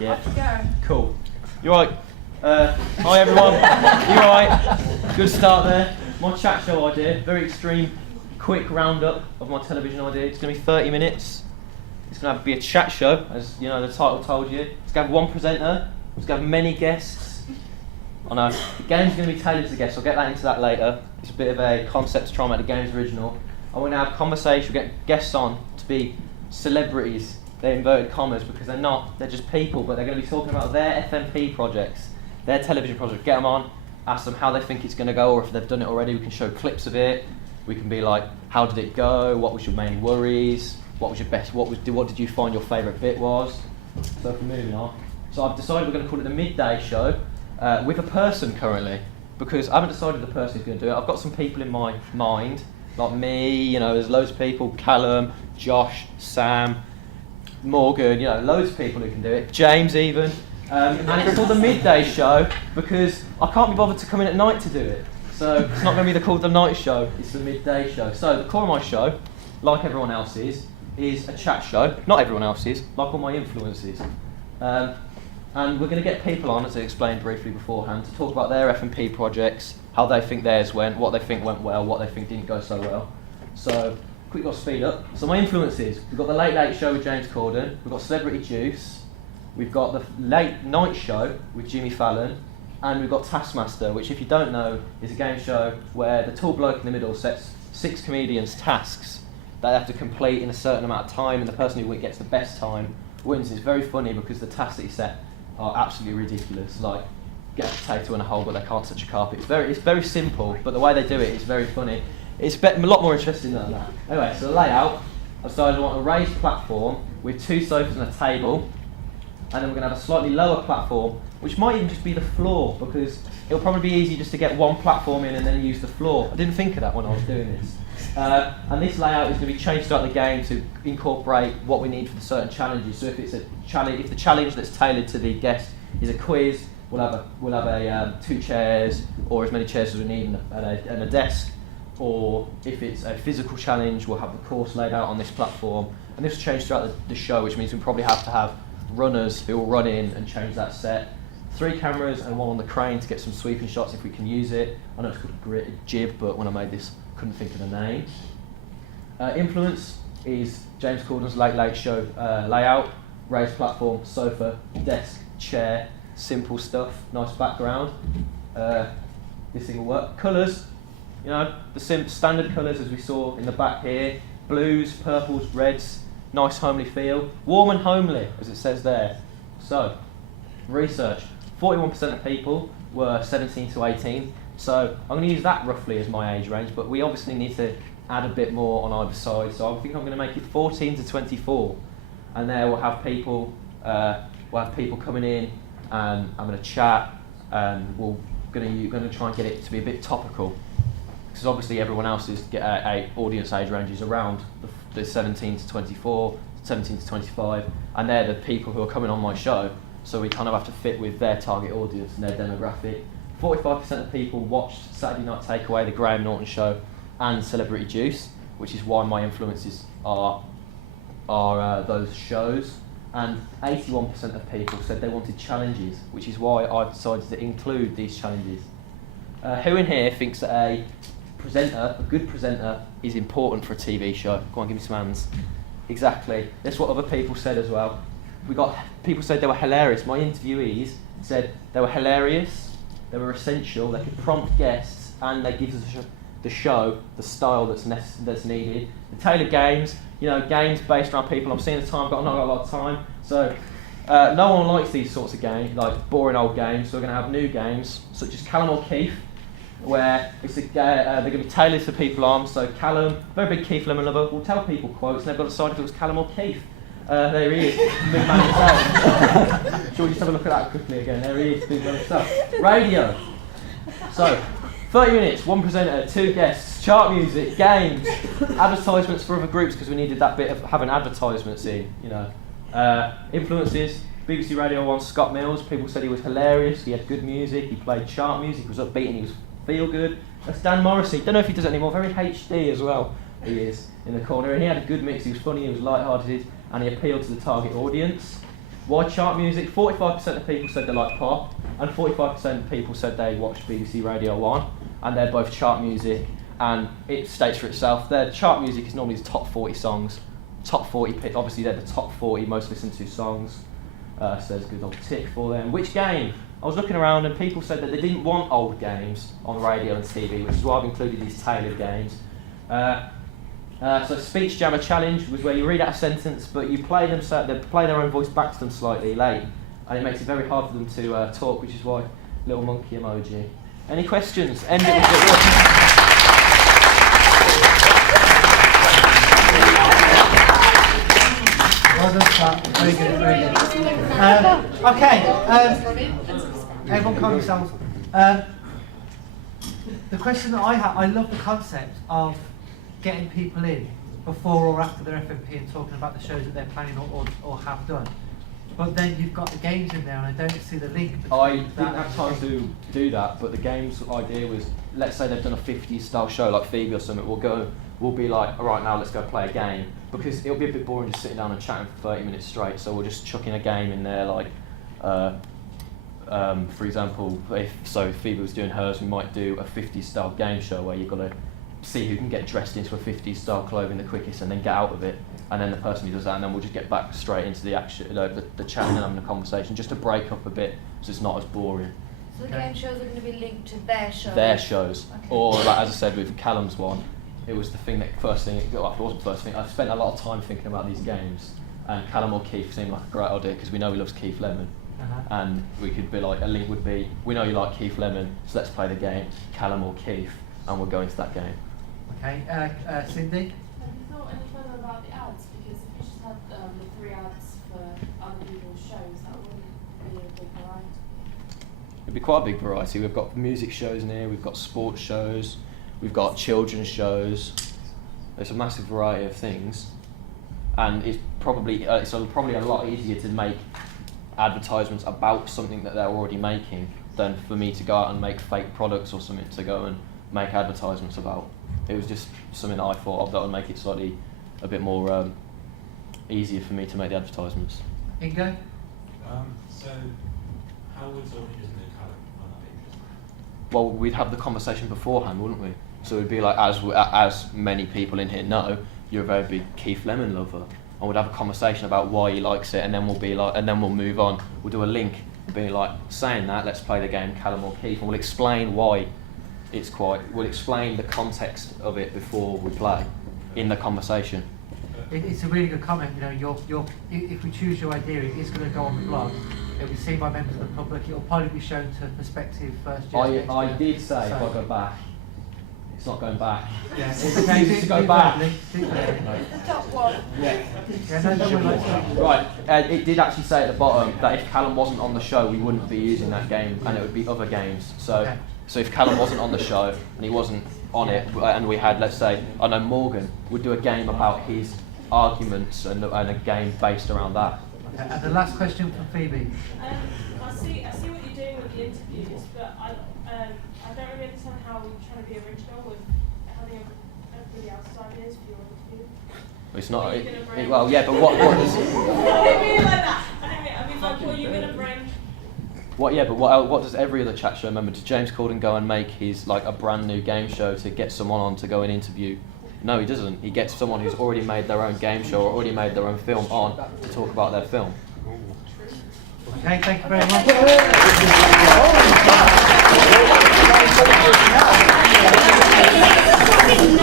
Yeah. Cool. You alright? Hi everyone. You alright? Good start there. My chat show idea, very extreme, quick roundup of my television idea. It's going to be 30 minutes. It's going to be a chat show, as you know the title told you. It's going to have one presenter. It's going to have many guests. I know. The game's going to be tailored to the guests. I'll get that into that later. It's a bit of a concept to try and make the games original. I'm going to have conversation, we'll get guests on to be celebrities. They're inverted commas because they're not, they're just people, but they're going to be talking about their FMP projects, their television projects. Get them on, ask them how they think it's going to go, or if they've done it already, we can show clips of it. We can be like, how did it go? What was your main worries? What was your best, what did you find your favourite bit was? So if we're moving on. So I've decided we're going to call it the midday show with a person currently, because I haven't decided the person who's going to do it. I've got some people in my mind, like me, you know, there's loads of people, Callum, Josh, Sam, Morgan, you know, loads of people who can do it, James even, and it's called the midday show because I can't be bothered to come in at night to do it. So it's not going to be called the night show, it's the midday show. So the core of my show, like everyone else's, is a chat show. Not everyone else's, like all my influences. And we're going to get people on, as I explained briefly beforehand, to talk about their F&P projects, how they think theirs went, what they think went well, what they think didn't go so well. So, quick, got speed up. So my influences, we've got the Late Late Show with James Corden, we've got Celebrity Juice, we've got the Late Night Show with Jimmy Fallon, and we've got Taskmaster, which if you don't know, is a game show where the tall bloke in the middle sets 6 comedians tasks that they have to complete in a certain amount of time, and the person who gets the best time wins. It's very funny because the tasks that you set are absolutely ridiculous, like get a potato in a hole but they can't touch a carpet. It's very simple, but the way they do it is very funny. It's a lot more interesting than that. Anyway, so the layout, I've decided I want a raised platform with 2 sofas and a table, and then we're going to have a slightly lower platform, which might even just be the floor, because it'll probably be easy just to get one platform in and then use the floor. I didn't think of that when I was doing this. And this layout is going to be changed throughout the game to incorporate what we need for the certain challenges. So if it's a challenge, if the challenge that's tailored to the guest is a quiz, we'll have 2 chairs or as many chairs as we need and a desk. Or if it's a physical challenge, we'll have the course laid out on this platform. And this will change throughout the show, which means we probably have to have runners who will run in and change that set. 3 cameras and 1 on the crane to get some sweeping shots if we can use it. I know it's called a jib, but when I made this, couldn't think of the name. Influence is James Corden's Late Late Show layout, raised platform, sofa, desk, chair, simple stuff, nice background. This thing will work. Colours, you know, the standard colours as we saw in the back here, blues, purples, reds, nice homely feel. Warm and homely, as it says there. So, research. 41% of people were 17 to 18. So I'm going to use that roughly as my age range, but we obviously need to add a bit more on either side. So I think I'm going to make it 14 to 24, and there we'll have people coming in and having a chat, and we're going to try and get it to be a bit topical, because obviously everyone else's audience age range is around the 17 to 24, 17 to 25, and they're the people who are coming on my show. So we kind of have to fit with their target audience and their demographic. 45% of people watched Saturday Night Takeaway, The Graham Norton Show, and Celebrity Juice, which is why my influences are those shows. And 81% of people said they wanted challenges, which is why I've decided to include these challenges. Who in here thinks that a good presenter, is important for a TV show? Go on, give me some hands. Exactly. That's what other people said as well. People said they were hilarious. My interviewees said they were hilarious, they were essential, they could prompt guests, and they give the show the style that's needed. The tailored games, you know, games based around people. I'm seeing the time, not got a lot of time, so no one likes these sorts of games, like boring old games. So we're going to have new games, such as Callum O'Keefe, where they're going to be tailored to people on. So Callum, very big Keith Lemon lover, will tell people quotes, and they've got to decide if it was Callum O'Keefe. There he is, big man himself. Shall we just have a look at that quickly again? There he is, big man himself. Radio. So, 30 minutes, 1 presenter, 2 guests, chart music, games, advertisements for other groups, because we needed that bit of having advertisements in, you know. Influences, BBC Radio 1, Scott Mills. People said he was hilarious, he had good music, he played chart music, he was upbeat and he was feel good. That's Dan Morrissey. Don't know if he does it anymore, very HD as well, he is, in the corner. And he had a good mix, he was funny, he was light-hearted, and he appealed to the target audience. Why chart music? 45% of people said they like pop, and 45% of people said they watched BBC Radio 1, and they're both chart music, and it states for itself. Their chart music is normally the top 40 songs. Top 40, obviously they're the top 40 most listened to songs, so there's a good old tick for them. Which game? I was looking around and people said that they didn't want old games on radio and TV, which is why I've included these tailored games. So Speech Jammer Challenge was where you read out a sentence, but you play them so they play their own voice back to them slightly late, and it makes it very hard for them to talk, which is why little monkey emoji. Any questions? End it with Well done, Pat. Very good, very good. Everyone calm yourselves. The question that I have, I love the concept of getting people in before or after their FMP and talking about the shows that they're planning or have done. But then you've got the games in there and I don't see the link. I didn't have time to do that, but the game's idea was, let's say they've done a 50s style show like Phoebe or something, we'll be like, all right, now let's go play a game, because it'll be a bit boring just sitting down and chatting for 30 minutes straight, so we'll just chuck in a game in there, like, for example, if Phoebe was doing hers, we might do a 50s style game show where you've got to see who can get dressed into a 50s style clothing the quickest and then get out of it, and then the person who does that, and then we'll just get back straight into the action, the chat and having a conversation, just to break up a bit so it's not as boring. So the game shows are going to be linked to their shows? Their shows. Okay. Or, like, as I said with Callum's one, it was the thing that first thing, well, it wasn't first thing, I spent a lot of time thinking about these games, and Callum or Keith seemed like a great idea because we know he loves Keith Lemon. And we could be like, a link would be, we know you like Keith Lemon, so let's play the game, Callum or Keith, and we'll go into that game. Okay, Cindy? Have you thought any further about the ads? Because if you just had the 3 ads for other people's shows, that wouldn't be a big variety. It'd be quite a big variety. We've got music shows in here, we've got sports shows, we've got children's shows. There's a massive variety of things, and it's probably a lot easier to make advertisements about something that they're already making than for me to go out and make fake products or something to go and make advertisements about. It was just something that I thought of that would make it slightly a bit more easier for me to make the advertisements. Ingo? So, how would someone who doesn't know Callum find that interesting? Well, we'd have the conversation beforehand, wouldn't we? So it'd be like, as many people in here know, you're a very big Keith Lemon lover, and we'd have a conversation about why he likes it, and then we'll be like, and then we'll move on. We'll do a link, being like, saying that, let's play the game Callum or Keith, and we'll explain why it's we'll explain the context of it before we play in the conversation. It's a really good comment. You know, if we choose your idea, it is going to go on the blog. It'll be seen by members of the public. It'll probably be shown to prospective first years. I did say if I go back, it's not going back. Yeah, It needs to go back. The top one. Right, it did actually say at the bottom that if Callum wasn't on the show, we wouldn't be using that game, and it would be other games. So if Callum wasn't on the show and he wasn't on it, and we had, let's say, I know Morgan would do a game about his arguments and a game based around that. Okay, and the last question from Phoebe. I see what you're doing with the interviews, but I don't really understand how you're trying to be original with having everybody else's ideas for your interview. It's not. What are you gonna bring? Well, yeah, but what does? I didn't mean it like that. I mean, like, what are you going to bring? What does every other chat show member? Does James Corden go and make his like a brand new game show to get someone on to go and interview? No, he doesn't. He gets someone who's already made their own game show or already made their own film on to talk about their film. Okay, thank you very much.